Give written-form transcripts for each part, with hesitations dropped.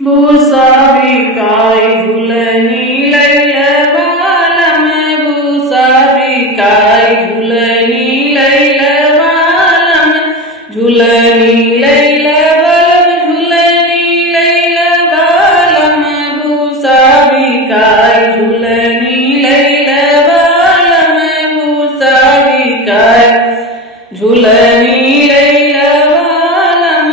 भूसा बिकाय झुलनी लैलवालम भूसा बिकाय झुलनी लैलवालम झुलनी लैलवालम झुलनी लैलवालम भूसा बिकाय झुलनी लैलवालम भूसा बिकाय झुलनी लैलवालम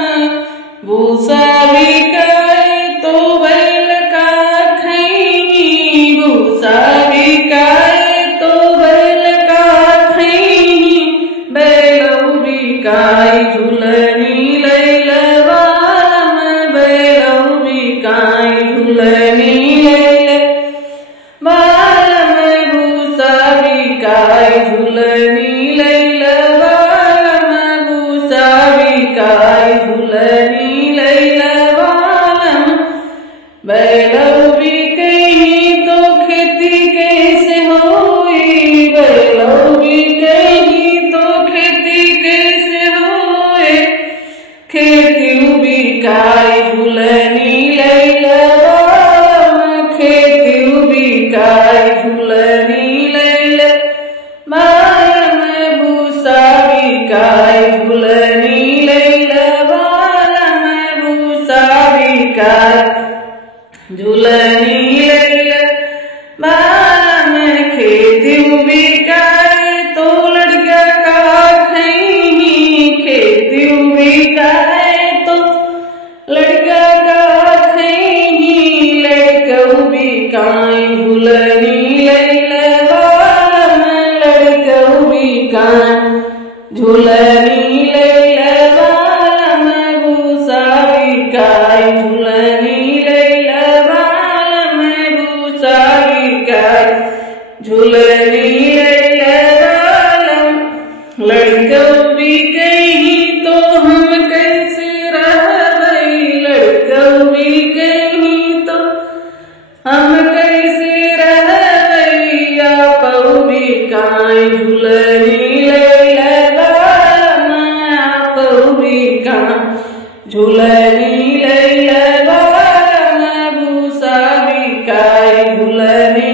भूसा बिकाय तो बैल का खैनी भूसा बिकाय तो बैल का खैनी बैलौ बिकाय झुलनी लैलवालम बैलौ बिकाय झुलनी लैलवालम भूसा बिकाय झुलनी लैलवालम भूसा बिकाय झुलनी लैलवालम बैलौ बिकही तो खेती कैसे होई बैलौ बिकही तो खेती कैसे होए खेती बिकाय झुलनी लैलवालम खेती बिकाय झुलनी लैलवालम भूसा बिकाय झुलनी लैलवालम भूसा बिकाय झुलनी लैलवालम खेती बिकाय तो लड़का का खैनी खेती बिकाय तो लड़का का खैनी लड़कौ बिकाय झुलनी लैलवालम लड़कौ बिकाय झुलनी लैलवालम भूसा बिकाय झुलनी लैलवालम भूसा बिकाय झुलनी लैलवालम लड़कौ बिकही तो हम कैसे रहबै लड़कौ बिकही तो हम कैसे रहबै आपौ बिकाय झुलनी लैलवालम आपौ बिकाय झुलनी लैलवालम भूसा बिकाय झुलनी